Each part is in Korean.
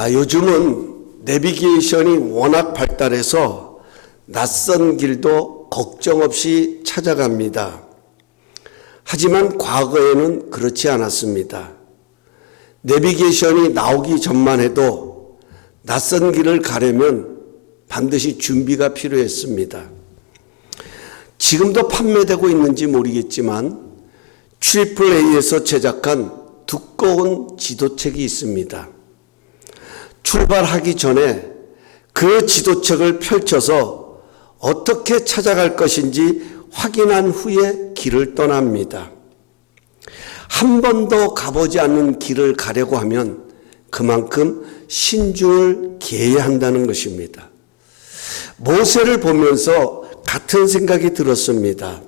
요즘은 내비게이션이 워낙 발달해서 낯선 길도 걱정 없이 찾아갑니다. 하지만 과거에는 그렇지 않았습니다. 내비게이션이 나오기 전만 해도 낯선 길을 가려면 반드시 준비가 필요했습니다. 지금도 판매되고 있는지 모르겠지만 AAA에서 제작한 두꺼운 지도책이 있습니다. 출발하기 전에 그 지도책을 펼쳐서 어떻게 찾아갈 것인지 확인한 후에 길을 떠납니다. 한 번도 가보지 않는 길을 가려고 하면 그만큼 신중을 기해야 한다는 것입니다. 모세를 보면서 같은 생각이 들었습니다.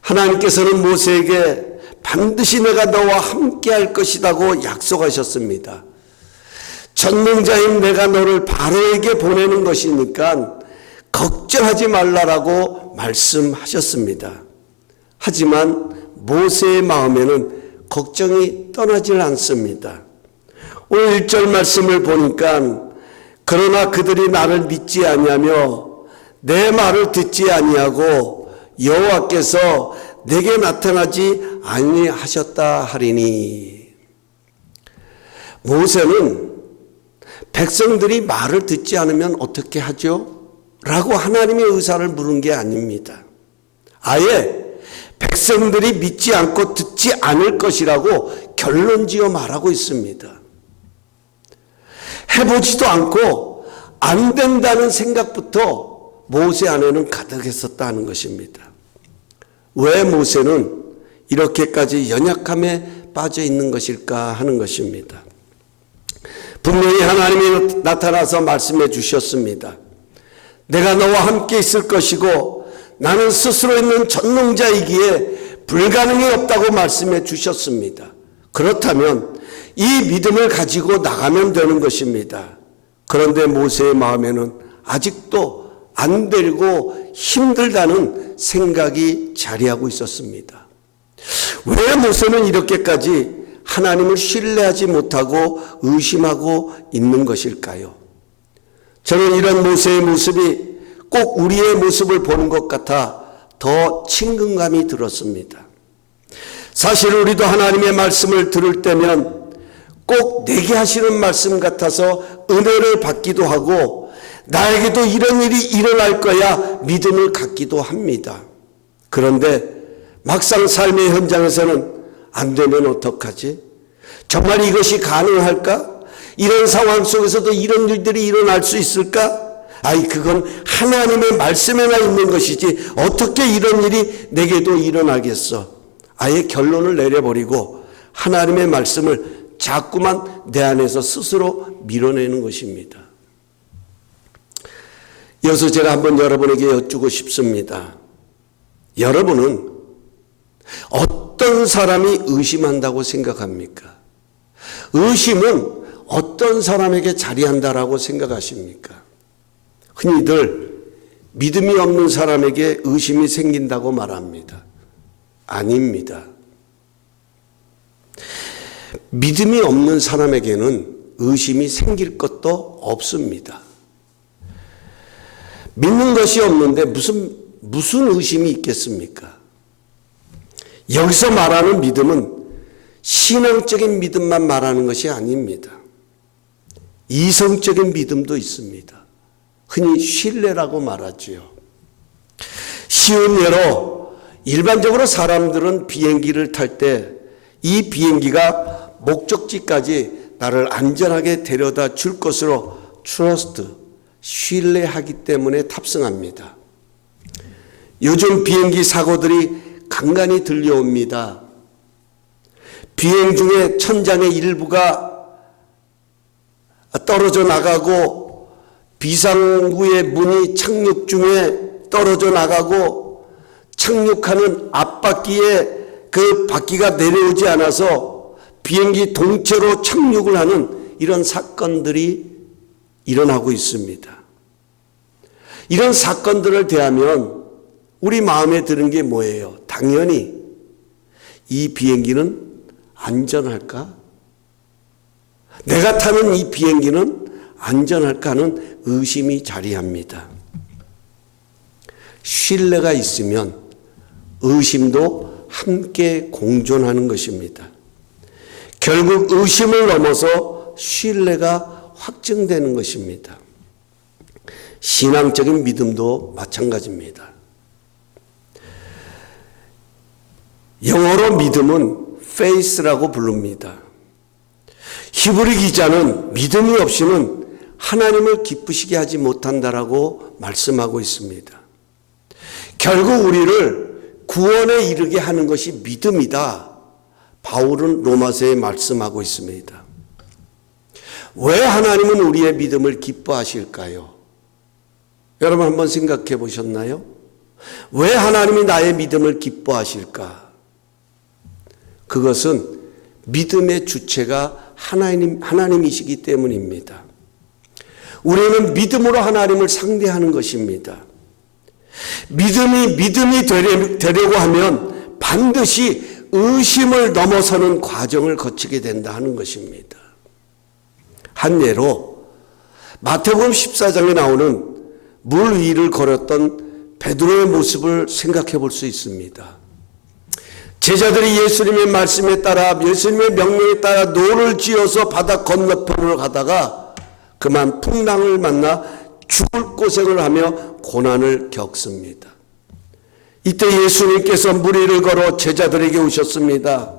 하나님께서는 모세에게 반드시 내가 너와 함께 할 것이라고 약속하셨습니다. 전능자인 내가 너를 바로에게 보내는 것이니까 걱정하지 말라라고 말씀하셨습니다. 하지만 모세의 마음에는 걱정이 떠나질 않습니다. 오늘 1절 말씀을 보니까 그러나 그들이 나를 믿지 아니하며 내 말을 듣지 아니하고 여호와께서 내게 나타나지 아니하셨다 하리니. 모세는 백성들이 말을 듣지 않으면 어떻게 하죠? 라고 하나님의 의사를 물은 게 아닙니다. 아예 백성들이 믿지 않고 듣지 않을 것이라고 결론지어 말하고 있습니다. 해보지도 않고 안 된다는 생각부터 모세 안에는 가득했었다는 것입니다. 왜 모세는 이렇게까지 연약함에 빠져 있는 것일까 하는 것입니다. 분명히 하나님이 나타나서 말씀해 주셨습니다. 내가 너와 함께 있을 것이고 나는 스스로 있는 전능자이기에 불가능이 없다고 말씀해 주셨습니다. 그렇다면 이 믿음을 가지고 나가면 되는 것입니다. 그런데 모세의 마음에는 아직도 안 되고 힘들다는 생각이 자리하고 있었습니다. 왜 모세는 이렇게까지 하나님을 신뢰하지 못하고 의심하고 있는 것일까요? 저는 이런 모세의 모습이 꼭 우리의 모습을 보는 것 같아 더 친근감이 들었습니다. 사실 우리도 하나님의 말씀을 들을 때면 꼭 내게 하시는 말씀 같아서 은혜를 받기도 하고 나에게도 이런 일이 일어날 거야 믿음을 갖기도 합니다. 그런데 막상 삶의 현장에서는 안 되면 어떡하지? 정말 이것이 가능할까? 이런 상황 속에서도 이런 일들이 일어날 수 있을까? 그건 하나님의 말씀에나 있는 것이지 어떻게 이런 일이 내게도 일어나겠어? 아예 결론을 내려버리고 하나님의 말씀을 자꾸만 내 안에서 스스로 밀어내는 것입니다. 이어서 제가 한번 여러분에게 여쭈고 싶습니다. 여러분은 어떤 사람이 의심한다고 생각합니까? 의심은 어떤 사람에게 자리한다라고 생각하십니까? 흔히들 믿음이 없는 사람에게 의심이 생긴다고 말합니다. 아닙니다. 믿음이 없는 사람에게는 의심이 생길 것도 없습니다. 믿는 것이 없는데 무슨 의심이 있겠습니까? 여기서 말하는 믿음은 신앙적인 믿음만 말하는 것이 아닙니다. 이성적인 믿음도 있습니다. 흔히 신뢰라고 말하지요. 쉬운 예로 일반적으로 사람들은 비행기를 탈 때 이 비행기가 목적지까지 나를 안전하게 데려다 줄 것으로 트러스트, 신뢰하기 때문에 탑승합니다. 요즘 비행기 사고들이 간간히 들려옵니다. 비행 중에 천장의 일부가 떨어져 나가고 비상구의 문이 착륙 중에 떨어져 나가고 착륙하는 앞바퀴에 그 바퀴가 내려오지 않아서 비행기 동체로 착륙을 하는 이런 사건들이 일어나고 있습니다. 이런 사건들을 대하면 우리 마음에 드는 게 뭐예요? 당연히 이 비행기는 안전할까? 내가 타는 이 비행기는 안전할까 하는 의심이 자리합니다. 신뢰가 있으면 의심도 함께 공존하는 것입니다. 결국 의심을 넘어서 신뢰가 확증되는 것입니다. 신앙적인 믿음도 마찬가지입니다. 영어로 믿음은 faith라고 부릅니다. 히브리 기자는 믿음이 없이는 하나님을 기쁘시게 하지 못한다라고 말씀하고 있습니다. 결국 우리를 구원에 이르게 하는 것이 믿음이다. 바울은 로마서에 말씀하고 있습니다. 왜 하나님은 우리의 믿음을 기뻐하실까요? 여러분 한번 생각해 보셨나요? 왜 하나님이 나의 믿음을 기뻐하실까? 그것은 믿음의 주체가 하나님이시기 때문입니다. 우리는 믿음으로 하나님을 상대하는 것입니다. 믿음이 되려고 하면 반드시 의심을 넘어서는 과정을 거치게 된다 하는 것입니다. 한 예로 마태복음 14장에 나오는 물 위를 걸었던 베드로의 모습을 생각해 볼 수 있습니다. 제자들이 예수님의 말씀에 따라 예수님의 명령에 따라 노를 지어서 바다 건너편으로 가다가 그만 풍랑을 만나 죽을 고생을 하며 고난을 겪습니다. 이때 예수님께서 물 위를 걸어 제자들에게 오셨습니다.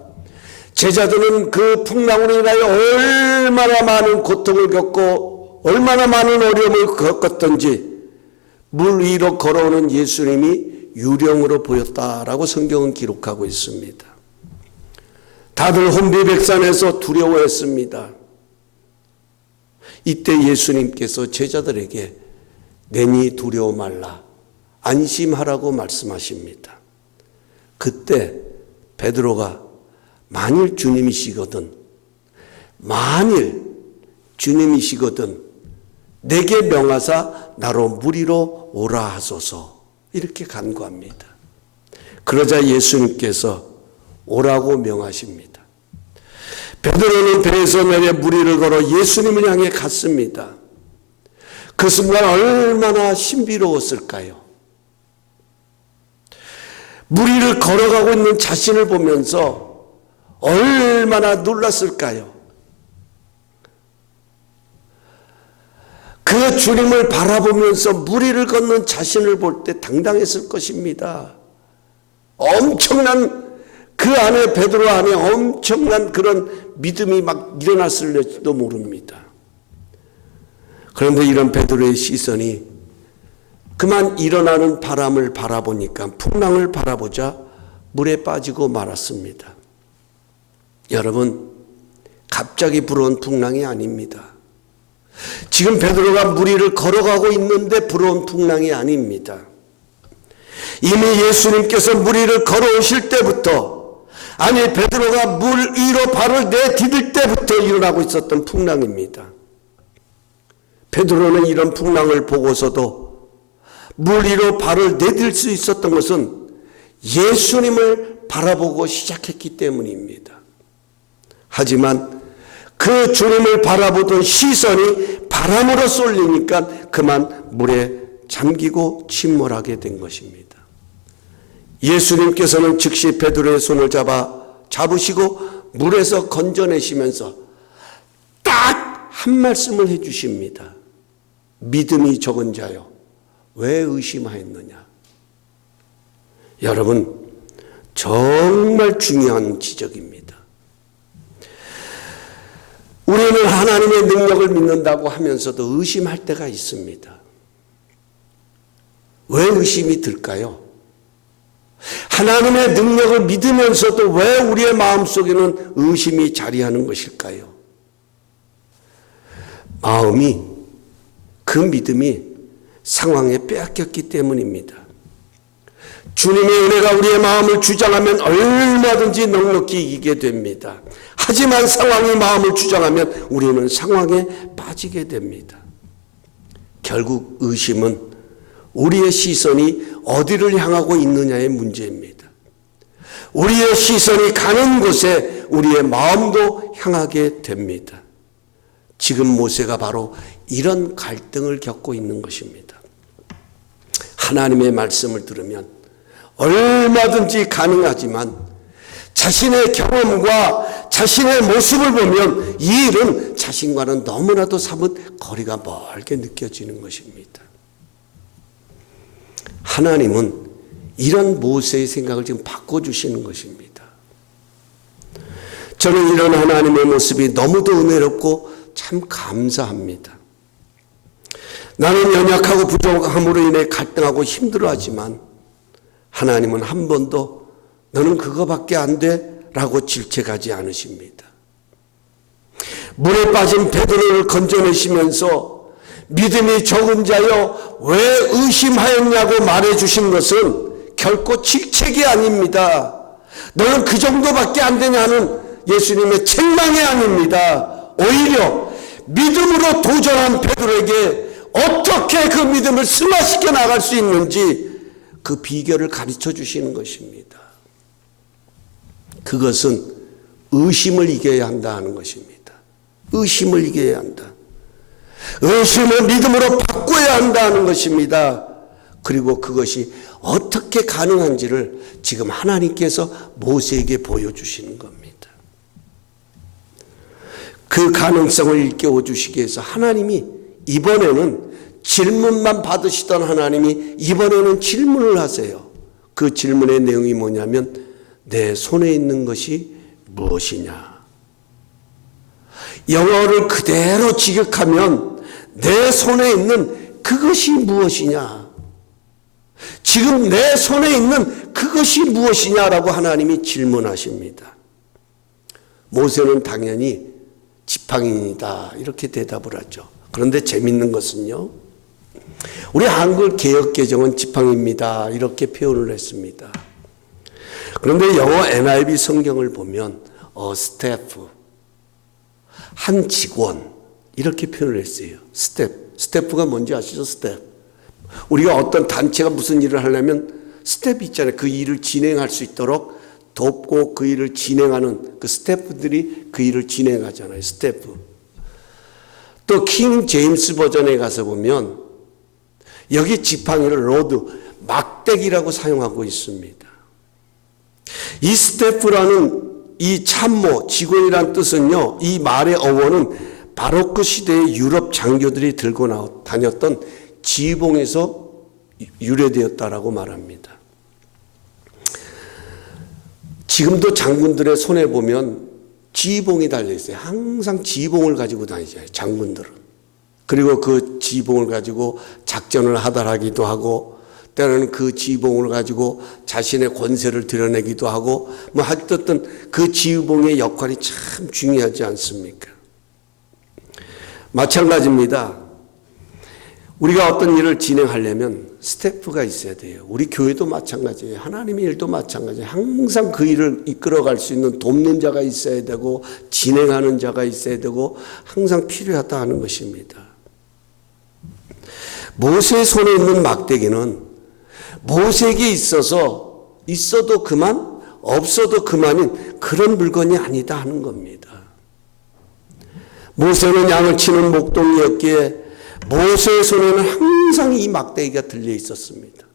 제자들은 그 풍랑으로 인하여 얼마나 많은 고통을 겪고 얼마나 많은 어려움을 겪었던지 물 위로 걸어오는 예수님이 유령으로 보였다라고 성경은 기록하고 있습니다. 다들 혼비백산해서 두려워했습니다. 이때 예수님께서 제자들에게 내니 두려워 말라 안심하라고 말씀하십니다. 그때 베드로가 만일 주님이시거든 내게 명하사 나로 물 위로 오라 하소서 이렇게 간구합니다. 그러자 예수님께서 오라고 명하십니다. 베드로는 배에서 내려 물 위를 걸어 예수님을 향해 갔습니다. 그 순간 얼마나 신비로웠을까요? 물 위를 걸어가고 있는 자신을 보면서 얼마나 놀랐을까요? 그 주님을 바라보면서 물 위를 걷는 자신을 볼 때 당당했을 것입니다. 엄청난 그 안에 베드로 안에 엄청난 그런 믿음이 막 일어났을지도 모릅니다. 그런데 이런 베드로의 시선이 그만 일어나는 바람을 바라보니까 풍랑을 바라보자 물에 빠지고 말았습니다. 여러분, 갑자기 불어온 풍랑이 아닙니다. 지금 베드로가 물 위를 걸어가고 있는데 불어온 풍랑이 아닙니다. 이미 예수님께서 물 위를 걸어오실 때부터, 아니 베드로가 물 위로 발을 내디딜 때부터 일어나고 있었던 풍랑입니다. 베드로는 이런 풍랑을 보고서도 물 위로 발을 내딜 수 있었던 것은 예수님을 바라보고 시작했기 때문입니다. 하지만 그 주님을 바라보던 시선이 바람으로 쏠리니까 그만 물에 잠기고 침몰하게 된 것입니다. 예수님께서는 즉시 베드로의 손을 잡으시고 물에서 건져내시면서 딱 한 말씀을 해주십니다. 믿음이 적은 자여 왜 의심하였느냐. 여러분, 정말 중요한 지적입니다. 우리는 하나님의 능력을 믿는다고 하면서도 의심할 때가 있습니다. 왜 의심이 들까요? 하나님의 능력을 믿으면서도 왜 우리의 마음속에는 의심이 자리하는 것일까요? 그 믿음이 상황에 빼앗겼기 때문입니다. 주님의 은혜가 우리의 마음을 주장하면 얼마든지 넉넉히 이기게 됩니다. 하지만 상황이 마음을 주장하면 우리는 상황에 빠지게 됩니다. 결국 의심은 우리의 시선이 어디를 향하고 있느냐의 문제입니다. 우리의 시선이 가는 곳에 우리의 마음도 향하게 됩니다. 지금 모세가 바로 이런 갈등을 겪고 있는 것입니다. 하나님의 말씀을 들으면 얼마든지 가능하지만 자신의 경험과 자신의 모습을 보면 이 일은 자신과는 너무나도 사뭇 거리가 멀게 느껴지는 것입니다. 하나님은 이런 모세의 생각을 지금 바꿔주시는 것입니다. 저는 이런 하나님의 모습이 너무도 은혜롭고 참 감사합니다. 나는 연약하고 부족함으로 인해 갈등하고 힘들어하지만 하나님은 한 번도 너는 그거밖에 안 돼 라고 질책하지 않으십니다. 물에 빠진 베드로를 건져내시면서 믿음이 적은 자여 왜 의심하였냐고 말해주신 것은 결코 질책이 아닙니다. 너는 그 정도밖에 안 되냐는 예수님의 책망이 아닙니다. 오히려 믿음으로 도전한 베드로에게 어떻게 그 믿음을 승화시켜 나갈 수 있는지 그 비결을 가르쳐 주시는 것입니다. 그것은 의심을 이겨야 한다 하는 것입니다. 의심을 이겨야 한다. 의심을 믿음으로 바꿔야 한다는 것입니다. 그리고 그것이 어떻게 가능한지를 지금 하나님께서 모세에게 보여주시는 겁니다. 그 가능성을 일깨워 주시기 위해서 하나님이 이번에는 질문만 받으시던 하나님이 이번에는 질문을 하세요. 그 질문의 내용이 뭐냐면 내 손에 있는 것이 무엇이냐. 영어를 그대로 직역하면 내 손에 있는 그것이 무엇이냐. 지금 내 손에 있는 그것이 무엇이냐라고 하나님이 질문하십니다. 모세는 당연히 지팡이다 이렇게 대답을 하죠. 그런데 재밌는 것은요, 우리 한글 개역개정은 지팡이입니다 이렇게 표현을 했습니다. 그런데 영어 NIV 성경을 보면 스태프, 한 직원 이렇게 표현을 했어요. 스태프가 뭔지 아시죠? 스태프. 우리가 어떤 단체가 무슨 일을 하려면 스태프 있잖아요. 그 일을 진행할 수 있도록 돕고 그 일을 진행하는 그 스태프들이 그 일을 진행하잖아요. 스태프. 또 킹 제임스 버전에 가서 보면 여기 지팡이를 로드, 막대기라고 사용하고 있습니다. 이 스태프라는 이 참모, 직원이란 뜻은요, 이 말의 어원은 바로크 시대의 유럽 장교들이 들고 다녔던 지휘봉에서 유래되었다라고 말합니다. 지금도 장군들의 손에 보면 지휘봉이 달려있어요. 항상 지휘봉을 가지고 다니잖아요, 장군들은. 그리고 그 지휘봉을 가지고 작전을 하달하기도 하고, 때로는 그 지휘봉을 가지고 자신의 권세를 드러내기도 하고, 뭐 하여튼 그 지휘봉의 역할이 참 중요하지 않습니까? 마찬가지입니다. 우리가 어떤 일을 진행하려면 스태프가 있어야 돼요. 우리 교회도 마찬가지예요. 하나님의 일도 마찬가지예요. 항상 그 일을 이끌어갈 수 있는 돕는 자가 있어야 되고 진행하는 자가 있어야 되고 항상 필요하다 하는 것입니다. 모세의 손에 있는 막대기는 모세에게 있어도 그만, 없어도 그만인 그런 물건이 아니다 하는 겁니다. 모세는 양을 치는 목동이었기에 모세의 손에는 항상 이 막대기가 들려 있었습니다.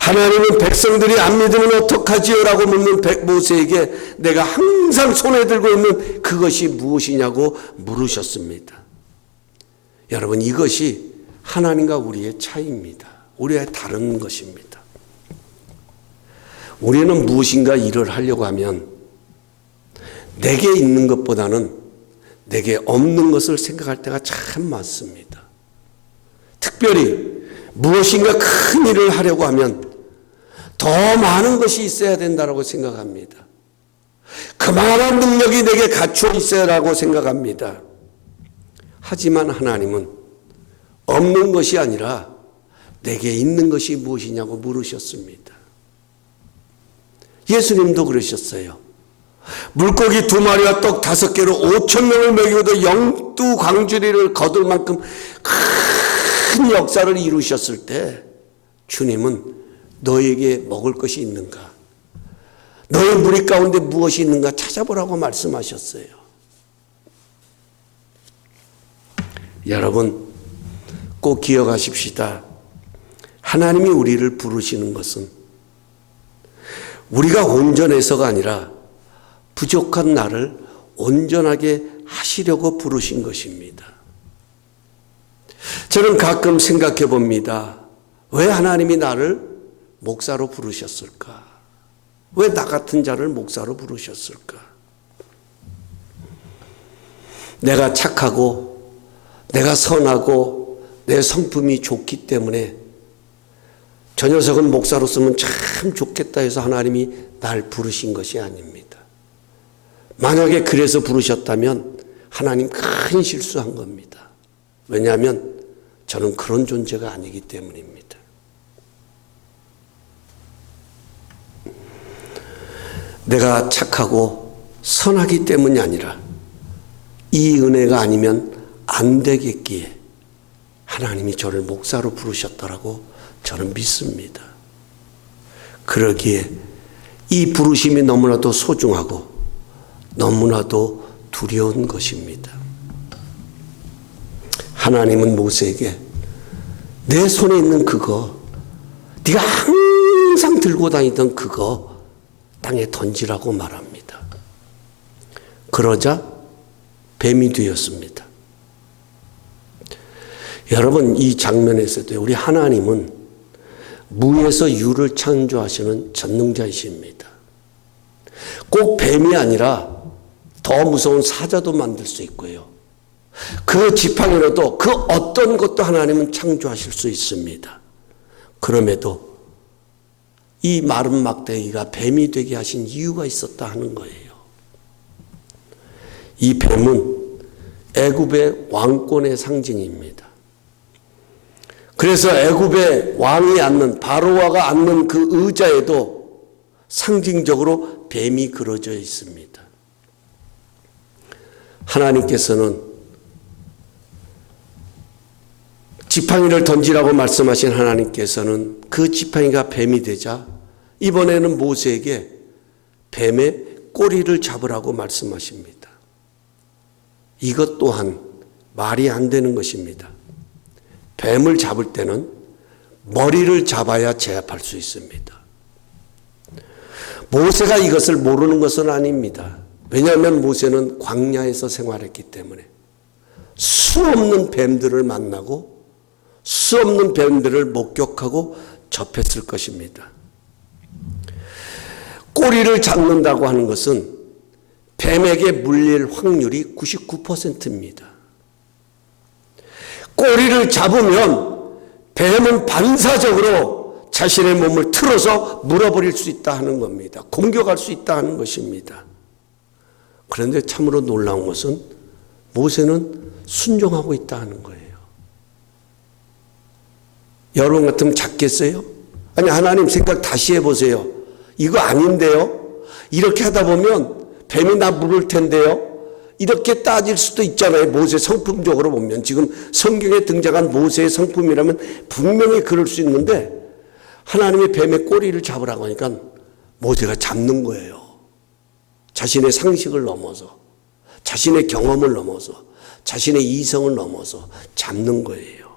하나님은 백성들이 안 믿으면 어떡하지요? 라고 묻는 모세에게 내가 항상 손에 들고 있는 그것이 무엇이냐고 물으셨습니다. 여러분, 이것이 하나님과 우리의 차이입니다. 우리의 다른 것입니다. 우리는 무엇인가 일을 하려고 하면 내게 있는 것보다는 내게 없는 것을 생각할 때가 참 많습니다. 특별히 무엇인가 큰 일을 하려고 하면 더 많은 것이 있어야 된다고 생각합니다. 그만한 능력이 내게 갖추어 있어야라고 생각합니다. 하지만 하나님은 없는 것이 아니라 내게 있는 것이 무엇이냐고 물으셨습니다. 예수님도 그러셨어요. 물고기 2마리와 떡 5개로 5,000명을 먹이고도 영두광주리를 거둘 만큼 큰 역사를 이루셨을 때 주님은 너에게 먹을 것이 있는가? 너의 무리 가운데 무엇이 있는가 찾아보라고 말씀하셨어요. 여러분 꼭 기억하십시다. 하나님이 우리를 부르시는 것은 우리가 온전해서가 아니라 부족한 나를 온전하게 하시려고 부르신 것입니다. 저는 가끔 생각해 봅니다. 왜 하나님이 나를 목사로 부르셨을까? 왜 나 같은 자를 목사로 부르셨을까? 내가 착하고 내가 선하고 내 성품이 좋기 때문에 저 녀석은 목사로 쓰면 참 좋겠다 해서 하나님이 날 부르신 것이 아닙니다. 만약에 그래서 부르셨다면 하나님 큰 실수한 겁니다. 왜냐하면 저는 그런 존재가 아니기 때문입니다. 내가 착하고 선하기 때문이 아니라 이 은혜가 아니면 안 되겠기에 하나님이 저를 목사로 부르셨다라고 저는 믿습니다. 그러기에 이 부르심이 너무나도 소중하고 너무나도 두려운 것입니다. 하나님은 모세에게 내 손에 있는 그거, 네가 항상 들고 다니던 그거 땅에 던지라고 말합니다. 그러자 뱀이 되었습니다. 여러분 이 장면에서도 우리 하나님은 무에서 유를 창조하시는 전능자이십니다. 꼭 뱀이 아니라 더 무서운 사자도 만들 수 있고요. 그 지팡이로도 그 어떤 것도 하나님은 창조하실 수 있습니다. 그럼에도 이 마른 막대기가 뱀이 되게 하신 이유가 있었다 하는 거예요. 이 뱀은 애굽의 왕권의 상징입니다. 그래서 애굽의 왕이 앉는 바로와가 앉는 그 의자에도 상징적으로 뱀이 그려져 있습니다. 하나님께서는 지팡이를 던지라고 말씀하신 하나님께서는 그 지팡이가 뱀이 되자 이번에는 모세에게 뱀의 꼬리를 잡으라고 말씀하십니다. 이것 또한 말이 안 되는 것입니다. 뱀을 잡을 때는 머리를 잡아야 제압할 수 있습니다. 모세가 이것을 모르는 것은 아닙니다. 왜냐하면 모세는 광야에서 생활했기 때문에 수없는 뱀들을 만나고 수없는 뱀들을 목격하고 접했을 것입니다. 꼬리를 잡는다고 하는 것은 뱀에게 물릴 확률이 99%입니다. 꼬리를 잡으면 뱀은 반사적으로 자신의 몸을 틀어서 물어버릴 수 있다 하는 겁니다. 공격할 수 있다 하는 것입니다. 그런데 참으로 놀라운 것은 모세는 순종하고 있다 하는 거예요. 여러분 같으면 잡겠어요? 아니 하나님 생각 다시 해보세요. 이거 아닌데요? 이렇게 하다 보면 뱀이 나 물을 텐데요? 이렇게 따질 수도 있잖아요. 모세 성품적으로 보면 지금 성경에 등장한 모세의 성품이라면 분명히 그럴 수 있는데 하나님의 뱀의 꼬리를 잡으라고 하니까 모세가 잡는 거예요. 자신의 상식을 넘어서 자신의 경험을 넘어서 자신의 이성을 넘어서 잡는 거예요.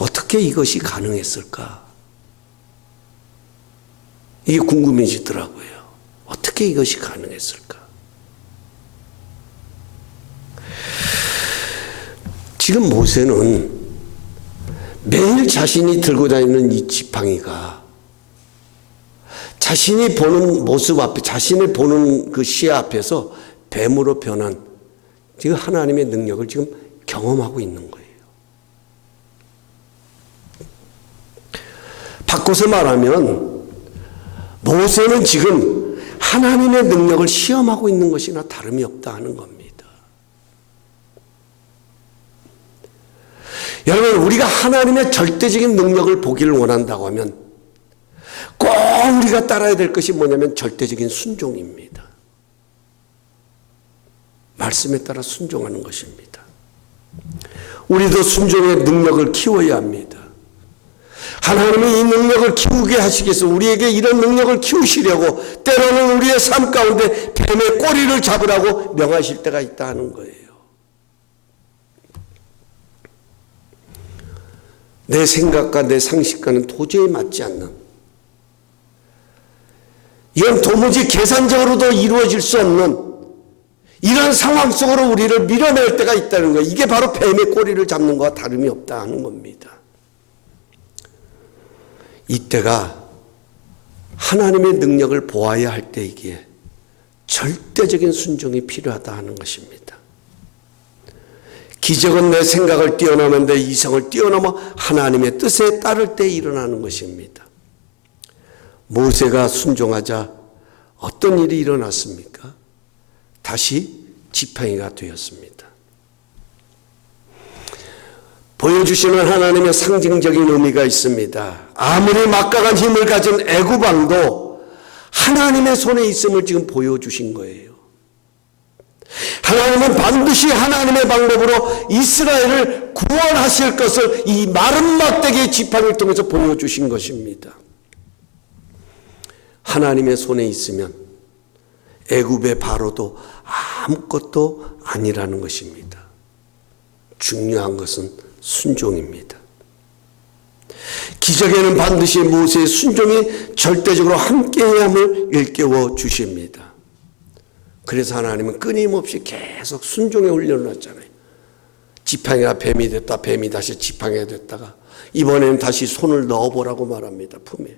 어떻게 이것이 가능했을까? 이게 궁금해지더라고요. 어떻게 이것이 가능했을까? 지금 모세는 매일 자신이 들고 다니는 이 지팡이가 자신이 보는 모습 앞에, 자신을 보는 그 시야 앞에서 뱀으로 변한 지금 하나님의 능력을 지금 경험하고 있는 거예요. 바꿔서 말하면 모세는 지금 하나님의 능력을 시험하고 있는 것이나 다름이 없다 하는 겁니다. 여러분 우리가 하나님의 절대적인 능력을 보기를 원한다고 하면 꼭 우리가 따라야 될 것이 뭐냐면 절대적인 순종입니다. 말씀에 따라 순종하는 것입니다. 우리도 순종의 능력을 키워야 합니다. 하나님이 이 능력을 키우게 하시겠어. 우리에게 이런 능력을 키우시려고 때로는 우리의 삶 가운데 뱀의 꼬리를 잡으라고 명하실 때가 있다 하는 거예요. 내 생각과 내 상식과는 도저히 맞지 않는, 이건 도무지 계산적으로도 이루어질 수 없는 이런 상황 속으로 우리를 밀어낼 때가 있다는 거예요. 이게 바로 뱀의 꼬리를 잡는 것과 다름이 없다 하는 겁니다. 이때가 하나님의 능력을 보아야 할 때이기에 절대적인 순종이 필요하다 하는 것입니다. 기적은 내 생각을 뛰어넘어 내 이성을 뛰어넘어 하나님의 뜻에 따를 때 일어나는 것입니다. 모세가 순종하자 어떤 일이 일어났습니까? 다시 지팡이가 되었습니다. 보여주시는 하나님의 상징적인 의미가 있습니다. 아무리 막강한 힘을 가진 애굽 왕도 하나님의 손에 있음을 지금 보여주신 거예요. 하나님은 반드시 하나님의 방법으로 이스라엘을 구원하실 것을 이 마른 막대기의 지팡이를 통해서 보여주신 것입니다. 하나님의 손에 있으면 애굽의 바로도 아무것도 아니라는 것입니다. 중요한 것은 순종입니다. 기적에는 반드시 모세의 순종이 절대적으로 함께해야 함을 일깨워 주십니다. 그래서 하나님은 끊임없이 계속 순종에 훈련을 했잖아요. 지팡이가 뱀이 됐다, 뱀이 다시 지팡이가 됐다가 이번에는 다시 손을 넣어보라고 말합니다. 품에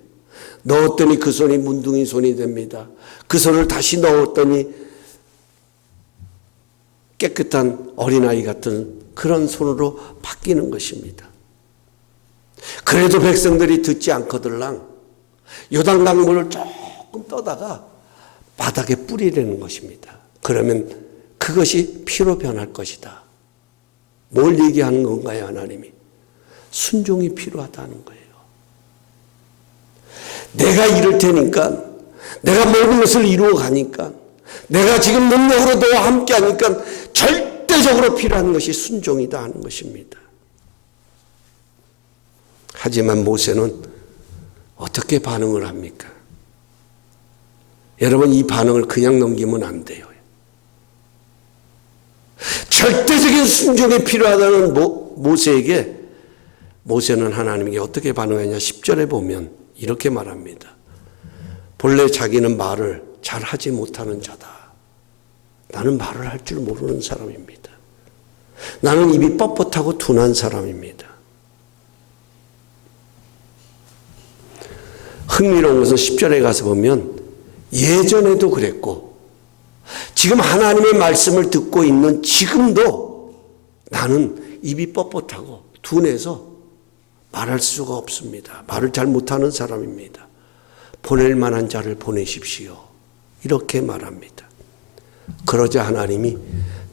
넣었더니 그 손이 문둥이 손이 됩니다. 그 손을 다시 넣었더니 깨끗한 어린아이 같은 그런 손으로 바뀌는 것입니다. 그래도 백성들이 듣지 않거들랑 요단강물을 조금 떠다가 바닥에 뿌리려는 것입니다. 그러면 그것이 피로 변할 것이다. 뭘 얘기하는 건가요, 하나님이? 순종이 필요하다는 거예요. 내가 이럴 테니까, 내가 모든 것을 이루어 가니까, 내가 지금 능력으로 너와 함께 하니까 절대적으로 필요한 것이 순종이다 하는 것입니다. 하지만 모세는 어떻게 반응을 합니까? 여러분, 이 반응을 그냥 넘기면 안 돼요. 절대적인 순종이 필요하다는 모세에게 모세는 하나님에게 어떻게 반응하냐? 10절에 보면 이렇게 말합니다. 본래 자기는 말을 잘하지 못하는 자다. 나는 말을 할 줄 모르는 사람입니다. 나는 입이 뻣뻣하고 둔한 사람입니다. 흥미로운 것은 10절에 가서 보면 예전에도 그랬고 지금 하나님의 말씀을 듣고 있는 지금도 나는 입이 뻣뻣하고 둔해서 말할 수가 없습니다. 말을 잘 못하는 사람입니다. 보낼 만한 자를 보내십시오. 이렇게 말합니다. 그러자 하나님이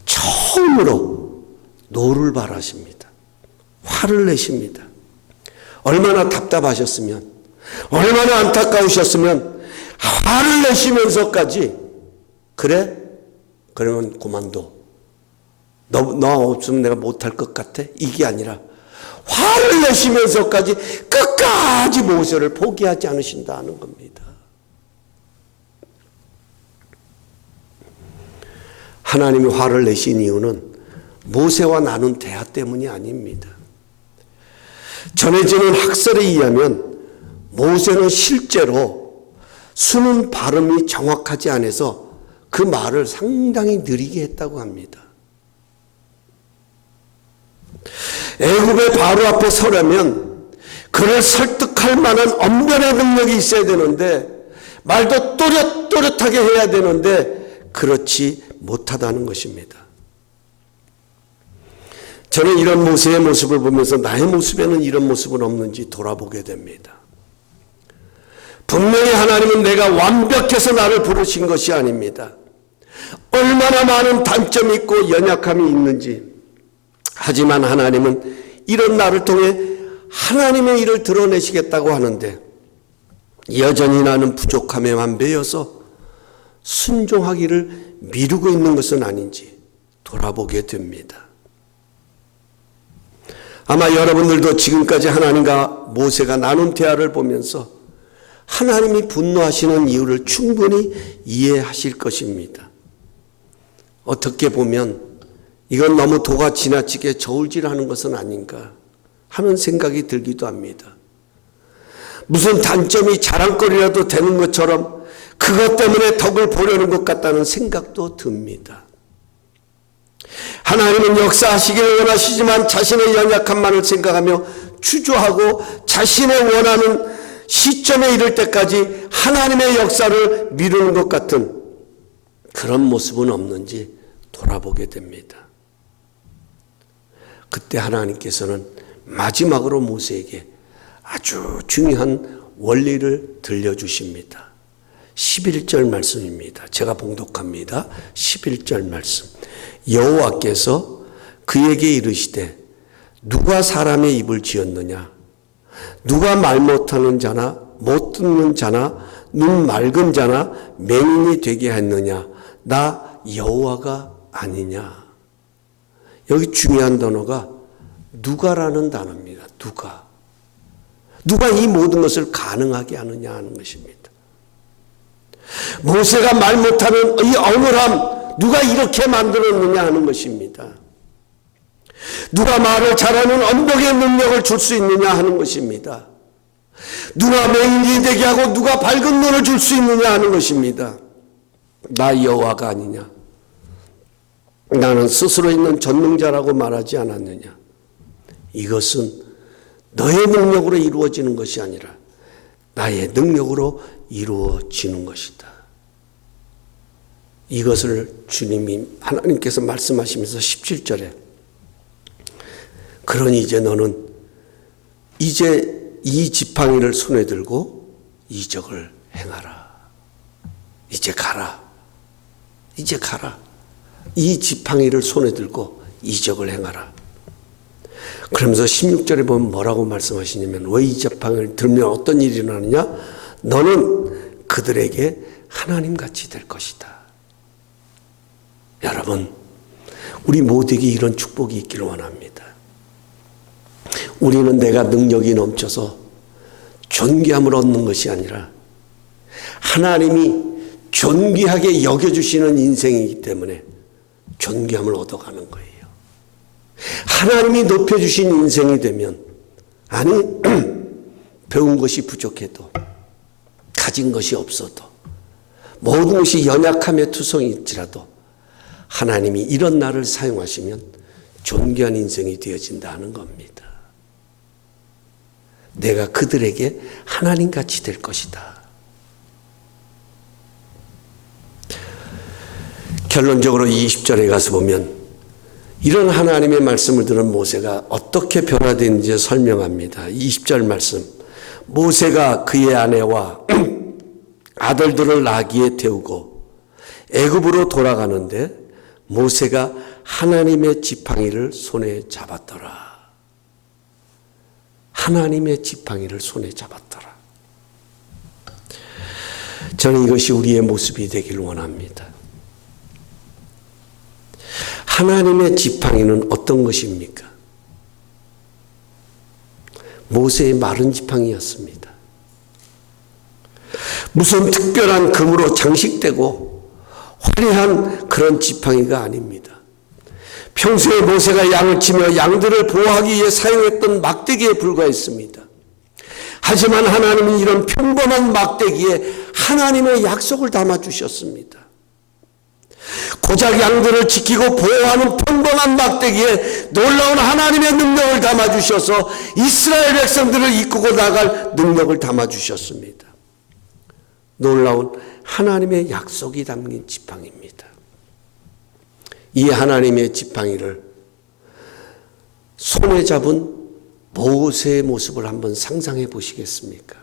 처음으로 노를 발하십니다. 화를 내십니다. 얼마나 답답하셨으면, 얼마나 안타까우셨으면 화를 내시면서까지 그래? 그러면 그만둬. 너 없으면 내가 못할 것 같아? 이게 아니라 화를 내시면서까지 끝까지 모세를 포기하지 않으신다는 겁니다. 하나님이 화를 내신 이유는 모세와 나눈 대화 때문이 아닙니다. 전해지는 학설에 의하면 모세는 실제로 수는 발음이 정확하지 않아서 그 말을 상당히 느리게 했다고 합니다. 애굽의 바로 앞에 서려면 그를 설득할 만한 언변의 능력이 있어야 되는데 말도 또렷또렷하게 해야 되는데 그렇지 못하다는 것입니다. 저는 이런 모세의 모습을 보면서 나의 모습에는 이런 모습은 없는지 돌아보게 됩니다. 분명히 하나님은 내가 완벽해서 나를 부르신 것이 아닙니다. 얼마나 많은 단점이 있고 연약함이 있는지, 하지만 하나님은 이런 나를 통해 하나님의 일을 드러내시겠다고 하는데 여전히 나는 부족함에만 매여서 순종하기를 미루고 있는 것은 아닌지 돌아보게 됩니다. 아마 여러분들도 지금까지 하나님과 모세가 나눈 대화를 보면서 하나님이 분노하시는 이유를 충분히 이해하실 것입니다. 어떻게 보면 이건 너무 도가 지나치게 저울질하는 것은 아닌가 하는 생각이 들기도 합니다. 무슨 단점이 자랑거리라도 되는 것처럼 그것 때문에 덕을 보려는 것 같다는 생각도 듭니다. 하나님은 역사하시기를 원하시지만 자신의 연약함만을 생각하며 주저하고 자신의 원하는 시점에 이를 때까지 하나님의 역사를 미루는 것 같은 그런 모습은 없는지 돌아보게 됩니다. 그때 하나님께서는 마지막으로 모세에게 아주 중요한 원리를 들려주십니다. 11절 말씀입니다. 제가 봉독합니다. 11절 말씀. 여호와께서 그에게 이르시되 누가 사람의 입을 지었느냐? 누가 말 못하는 자나 못 듣는 자나 눈 맑은 자나 맹인이 되게 했느냐? 나 여호와가 아니냐? 여기 중요한 단어가 누가라는 단어입니다. 누가 이 모든 것을 가능하게 하느냐 하는 것입니다. 모세가 말 못하는 이 어눌함 누가 이렇게 만들었느냐 하는 것입니다. 누가 말을 잘하는 언덕의 능력을 줄 수 있느냐 하는 것입니다. 누가 맹인이 되게 하고 누가 밝은 눈을 줄 수 있느냐 하는 것입니다. 나 여호와가 아니냐? 나는 스스로 있는 전능자라고 말하지 않았느냐? 이것은 너의 능력으로 이루어지는 것이 아니라 나의 능력으로 이루어지는 것이다. 이것을 주님이 하나님께서 말씀하시면서 17절에 그러니 이제 너는 이제 이 지팡이를 손에 들고 이적을 행하라. 이제 가라. 이 지팡이를 손에 들고 이적을 행하라. 그러면서 16절에 보면 뭐라고 말씀하시냐면 왜 이 지팡이를 들면 어떤 일이 일어나느냐? 너는 그들에게 하나님같이 될 것이다. 여러분, 우리 모두에게 이런 축복이 있기를 원합니다. 우리는 내가 능력이 넘쳐서 존귀함을 얻는 것이 아니라 하나님이 존귀하게 여겨주시는 인생이기 때문에 존귀함을 얻어가는 거예요. 하나님이 높여주신 인생이 되면 아니 배운 것이 부족해도 가진 것이 없어도 모든 것이 연약함의 투성일지라도 하나님이 이런 나를 사용하시면 존귀한 인생이 되어진다는 겁니다. 내가 그들에게 하나님같이 될 것이다. 결론적으로 20절에 가서 보면 이런 하나님의 말씀을 들은 모세가 어떻게 변화되는지 설명합니다. 20절 말씀. 모세가 그의 아내와 아들들을 나귀에 태우고 애굽으로 돌아가는데 모세가 하나님의 지팡이를 손에 잡았더라. 하나님의 지팡이를 손에 잡았더라. 저는 이것이 우리의 모습이 되기를 원합니다. 하나님의 지팡이는 어떤 것입니까? 모세의 마른 지팡이였습니다. 무슨 특별한 금으로 장식되고 화려한 그런 지팡이가 아닙니다. 평소에 모세가 양을 치며 양들을 보호하기 위해 사용했던 막대기에 불과했습니다. 하지만 하나님은 이런 평범한 막대기에 하나님의 약속을 담아주셨습니다. 고작 양들을 지키고 보호하는 평범한 막대기에 놀라운 하나님의 능력을 담아주셔서 이스라엘 백성들을 이끌고 나갈 능력을 담아주셨습니다. 놀라운 하나님의 약속이 담긴 지팡이입니다. 이 하나님의 지팡이를 손에 잡은 모세의 모습을 한번 상상해 보시겠습니까?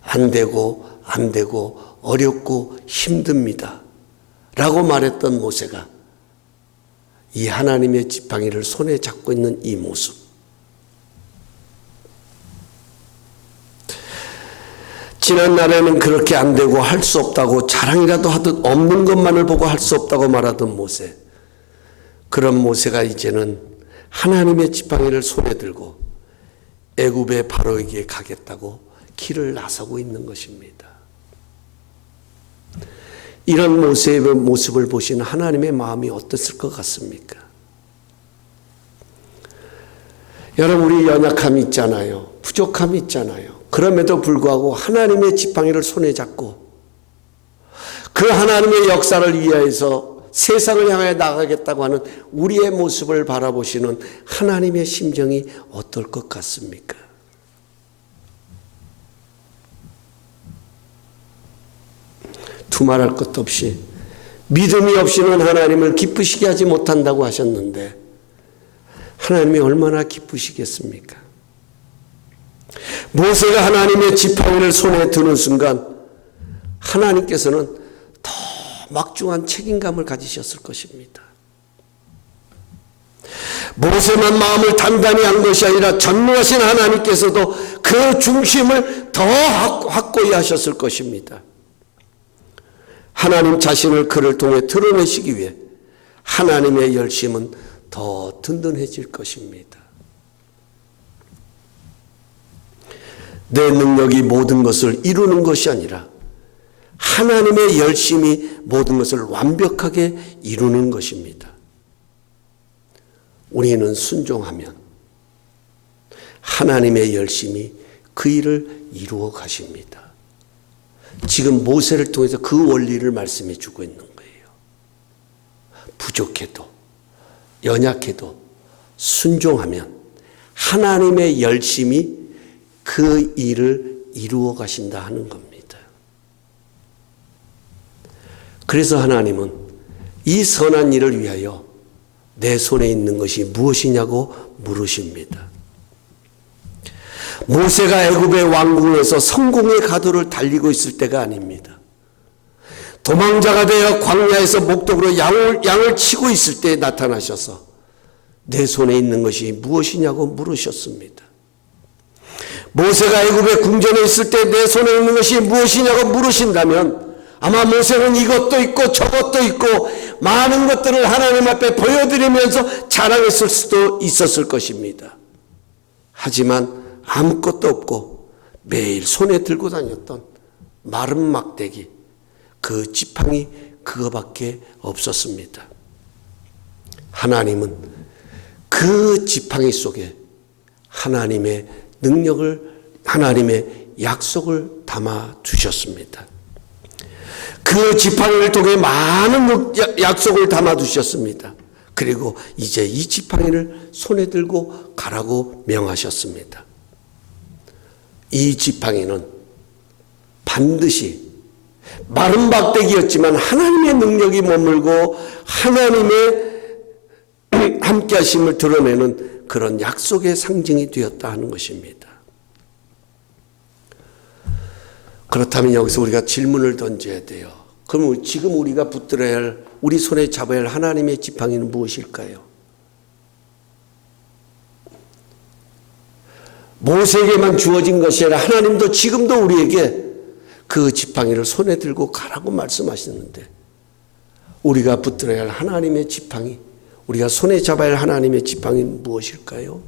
안 되고 어렵고 힘듭니다 라고 말했던 모세가 이 하나님의 지팡이를 손에 잡고 있는 이 모습, 지난 날에는 그렇게 안 되고 할 수 없다고 자랑이라도 하듯 없는 것만을 보고 할 수 없다고 말하던 모세, 그런 모세가 이제는 하나님의 지팡이를 손에 들고 애굽의 바로에게 가겠다고 길을 나서고 있는 것입니다. 이런 모세의 모습을 보시는 하나님의 마음이 어땠을 것 같습니까? 여러분, 우리 연약함이 있잖아요. 부족함이 있잖아요. 그럼에도 불구하고 하나님의 지팡이를 손에 잡고 그 하나님의 역사를 위하여서 세상을 향해 나가겠다고 하는 우리의 모습을 바라보시는 하나님의 심정이 어떨 것 같습니까? 두말할 것도 없이 믿음이 없이는 하나님을 기쁘시게 하지 못한다고 하셨는데 하나님이 얼마나 기쁘시겠습니까? 모세가 하나님의 지팡이를 손에 드는 순간 하나님께서는 더 막중한 책임감을 가지셨을 것입니다. 모세만 마음을 단단히 한 것이 아니라 전능하신 하나님께서도 그 중심을 더 확고히 하셨을 것입니다. 하나님 자신을 그를 통해 드러내시기 위해 하나님의 열심은 더 든든해질 것입니다. 내 능력이 모든 것을 이루는 것이 아니라 하나님의 열심이 모든 것을 완벽하게 이루는 것입니다. 우리는 순종하면 하나님의 열심이 그 일을 이루어 가십니다. 지금 모세를 통해서 그 원리를 말씀해 주고 있는 거예요. 부족해도 연약해도 순종하면 하나님의 열심이 그 일을 이루어 가신다 하는 겁니다. 그래서 하나님은 이 선한 일을 위하여 내 손에 있는 것이 무엇이냐고 물으십니다. 모세가 애굽의 왕궁에서 성공의 가도를 달리고 있을 때가 아닙니다. 도망자가 되어 광야에서 목독으로 양을 치고 있을 때 나타나셔서 내 손에 있는 것이 무엇이냐고 물으셨습니다. 모세가 애굽의 궁전에 있을 때 내 손에 있는 것이 무엇이냐고 물으신다면 아마 모세는 이것도 있고 저것도 있고 많은 것들을 하나님 앞에 보여드리면서 자랑했을 수도 있었을 것입니다. 하지만 아무것도 없고 매일 손에 들고 다녔던 마른 막대기, 그 지팡이 그거밖에 없었습니다. 하나님은 그 지팡이 속에 하나님의 능력을, 하나님의 약속을 담아 두셨습니다. 그 지팡이를 통해 많은 약속을 담아 두셨습니다. 그리고 이제 이 지팡이를 손에 들고 가라고 명하셨습니다. 이 지팡이는 반드시 마른 막대기였지만 하나님의 능력이 머물고 하나님의 함께 하심을 드러내는 그런 약속의 상징이 되었다 하는 것입니다. 그렇다면 여기서 우리가 질문을 던져야 돼요. 그럼 지금 우리가 붙들어야 할, 우리 손에 잡아야 할 하나님의 지팡이는 무엇일까요? 모세에게만 주어진 것이 아니라 하나님도 지금도 우리에게 그 지팡이를 손에 들고 가라고 말씀하시는데 우리가 붙들어야 할 하나님의 지팡이, 우리가 손에 잡아야 할 하나님의 지팡이는 무엇일까요?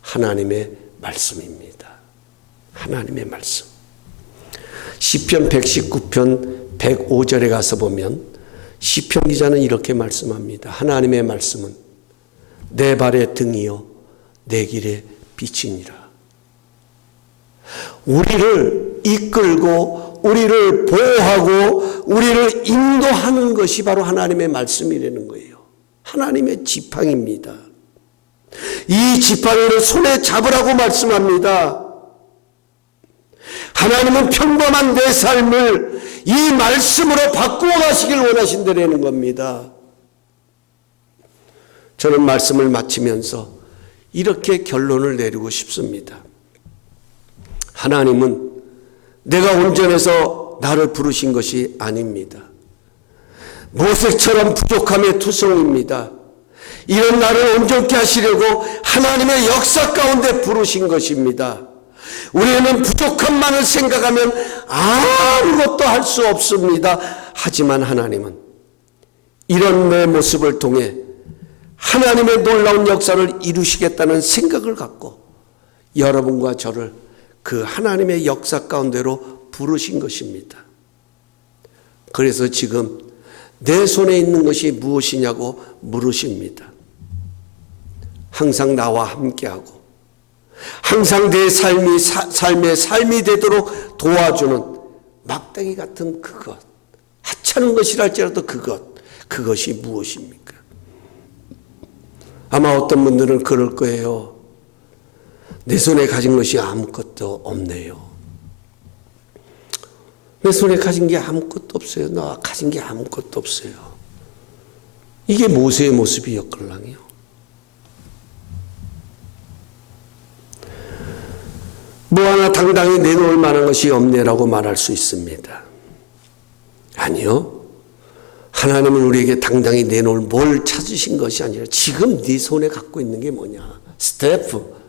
하나님의 말씀입니다. 하나님의 말씀. 시편 119편 105절에 가서 보면 시편 기자는 이렇게 말씀합니다. 하나님의 말씀은 내 발의 등이요 내 길의 빛이니라. 우리를 이끌고 우리를 보호하고 우리를 인도하는 것이 바로 하나님의 말씀이라는 거예요. 하나님의 지팡이입니다. 이 지팡이를 손에 잡으라고 말씀합니다. 하나님은 평범한 내 삶을 이 말씀으로 바꾸어 가시길 원하신다는 겁니다. 저는 말씀을 마치면서 이렇게 결론을 내리고 싶습니다. 하나님은 내가 온전해서 나를 부르신 것이 아닙니다. 모세처럼 부족함의 투성입니다. 이런 나를 온전케 하시려고 하나님의 역사 가운데 부르신 것입니다. 우리는 부족함만을 생각하면 아무것도 할 수 없습니다. 하지만 하나님은 이런 내 모습을 통해 하나님의 놀라운 역사를 이루시겠다는 생각을 갖고 여러분과 저를 그 하나님의 역사 가운데로 부르신 것입니다. 그래서 지금 내 손에 있는 것이 무엇이냐고 물으십니다. 항상 나와 함께하고 항상 내 삶의 삶이 되도록 도와주는 막대기 같은 그것, 하찮은 것이랄지라도 그것이 무엇입니까? 아마 어떤 분들은 그럴 거예요. 내 손에 가진 것이 아무것도 없네요. 내 손에 가진 게 아무것도 없어요. 나 가진 게 아무것도 없어요. 이게 모세의 모습이었걸랑요. 뭐 하나 당당히 내놓을 만한 것이 없네라고 말할 수 있습니다. 아니요. 하나님은 우리에게 당당히 내놓을 뭘 찾으신 것이 아니라 지금 네 손에 갖고 있는 게 뭐냐. 스태프.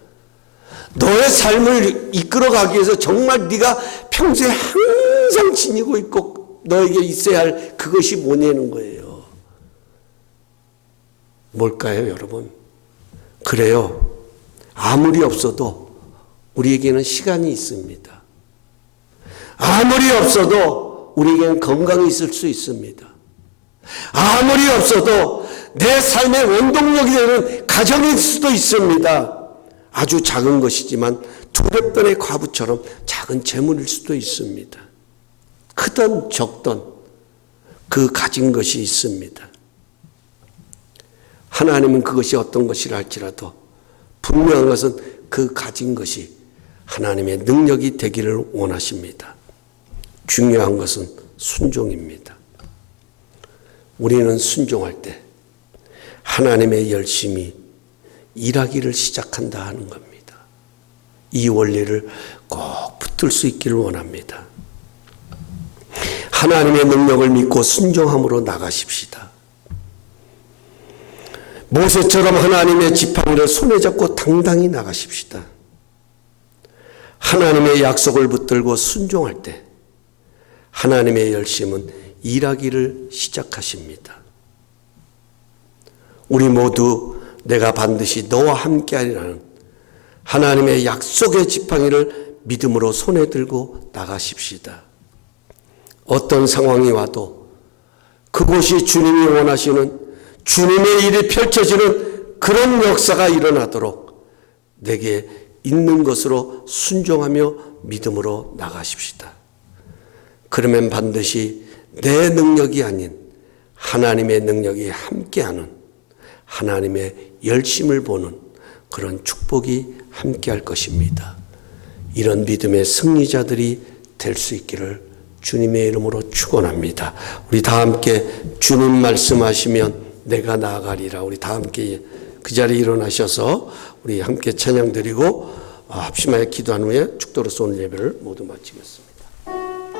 너의 삶을 이끌어가기 위해서 정말 네가 평소에 항상 지니고 있고 너에게 있어야 할 그것이 뭐냐는 거예요. 뭘까요, 여러분? 그래요. 아무리 없어도 우리에게는 시간이 있습니다. 아무리 없어도 우리에게는 건강이 있을 수 있습니다. 아무리 없어도 내 삶의 원동력이 되는 가정일 수도 있습니다. 아주 작은 것이지만 두몇 번의 과부처럼 작은 재물일 수도 있습니다. 크든 적든 그 가진 것이 있습니다. 하나님은 그것이 어떤 것이라 할지라도 분명한 것은 그 가진 것이 하나님의 능력이 되기를 원하십니다. 중요한 것은 순종입니다. 우리는 순종할 때 하나님의 열심히 일하기를 시작한다 하는 겁니다. 이 원리를 꼭 붙들 수 있기를 원합니다. 하나님의 능력을 믿고 순종함으로 나가십시다. 모세처럼 하나님의 지팡이를 손에 잡고 당당히 나가십시다. 하나님의 약속을 붙들고 순종할 때 하나님의 열심은 일하기를 시작하십니다. 우리 모두 내가 반드시 너와 함께하리라는 하나님의 약속의 지팡이를 믿음으로 손에 들고 나가십시다. 어떤 상황이 와도 그곳이 주님이 원하시는 주님의 일이 펼쳐지는 그런 역사가 일어나도록 내게 있는 것으로 순종하며 믿음으로 나가십시다. 그러면 반드시 내 능력이 아닌 하나님의 능력이 함께하는 하나님의 열심을 보는 그런 축복이 함께할 것입니다. 이런 믿음의 승리자들이 될 수 있기를 주님의 이름으로 축원합니다. 우리 다 함께 주님 말씀하시면 내가 나아가리라. 우리 다 함께 그 자리에 일어나셔서 우리 함께 찬양 드리고 합심하여 기도한 후에 축도로서 오늘 예배를 모두 마치겠습니다.